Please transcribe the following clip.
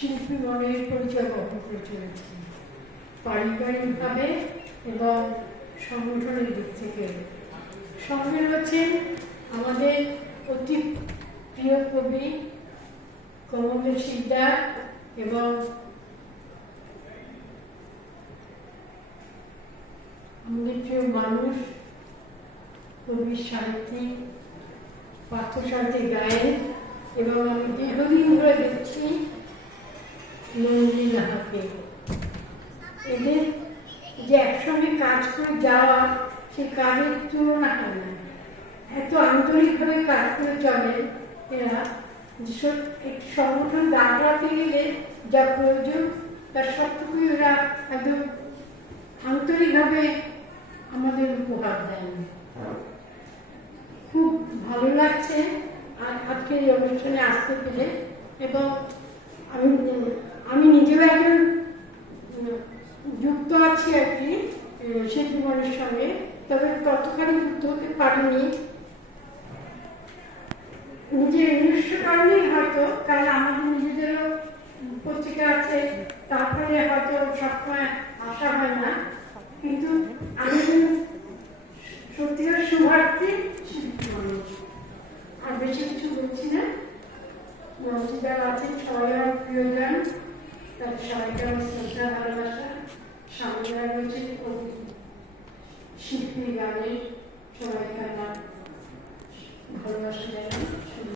শিল্পী মনের পরিচয় বহন করে চলেছি, পারিবারিকভাবে এবং সংগঠনের দিক থেকে। সঙ্গে রয়েছেন আমাদের অতি প্রিয় কবি কমলেশ শিকদার এবং আমাদের প্রিয় মানুষ, কবি, সাহিত্যিক, পাঠ্যসাহিত্যিক, গায়েন, এবং আমি দীর্ঘদিন ধরে দেখছি নন্দিনী লাহাকে। এদের যে একসঙ্গে কাজ করে যাওয়া, সেই কাজের তুলনা হয় না। এত আন্তরিকভাবে কাজ করে চলে এরা, একটি সংগঠন দাঁড় করাতে গেলে যা প্রয়োজন তার সবটুকুই ওরা একদম আন্তরিকভাবে আমাদের উপহার দেন। খুব ভালো লাগছে আর আজকে এই অনুষ্ঠানে আসতে পেরে, এবং আমি নিজেও একজন যুক্ত আছি আর কি শিল্পী মনের সঙ্গে, তবে ততখানি যুক্ত হতে পারিনি নিজের নিজস্ব কারণেই হয়তো, কারণ আমাদের নিজেদেরও পত্রিকা আছে, তারপরে হয়তো সবসময় আসা হয় না। কিন্তু আমি সত্যিকার শুভার্থী শিল্পী মানুষ। আর বেশি কিছু বলছি না, মঞ্চে যারা আছেন সবাই আমার প্রিয়জন, তাদের সবাইকে আমার শ্রদ্ধা ভালোবাসা। সামনে রয়েছে শিল্পী, গানের সবাইকে আমার ভালোবাসা জানাই।